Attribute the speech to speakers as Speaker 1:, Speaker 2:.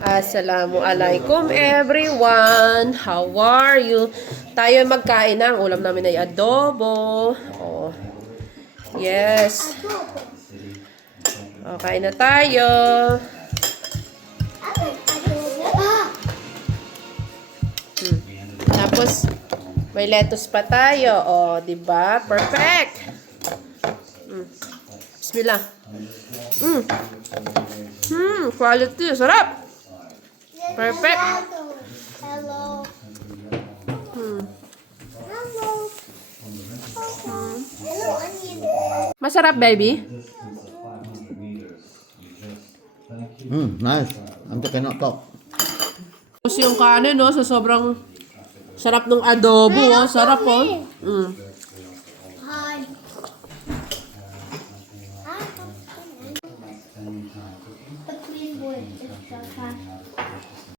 Speaker 1: Assalamualaikum everyone. How are you? Tayo ay magkain na. Ulam namin ay adobo. Oh. Yes. Oh, kain na tayo. Hmm. Tapos may lettuce pa tayo. Oh, 'di ba? Perfect. Mm. Bismillah. Mm. Hmm, quality. Sarap. Perfect.
Speaker 2: Hello.
Speaker 1: Hmm.
Speaker 2: Hello. Hello, onion.
Speaker 1: Masarap, baby.
Speaker 3: Mm, nice. Ante cannot talk.
Speaker 1: Tapos yung kanin, no, sa sobrang sarap ng adobo, oh. Sarap, oh. Mm.
Speaker 2: 这是沙发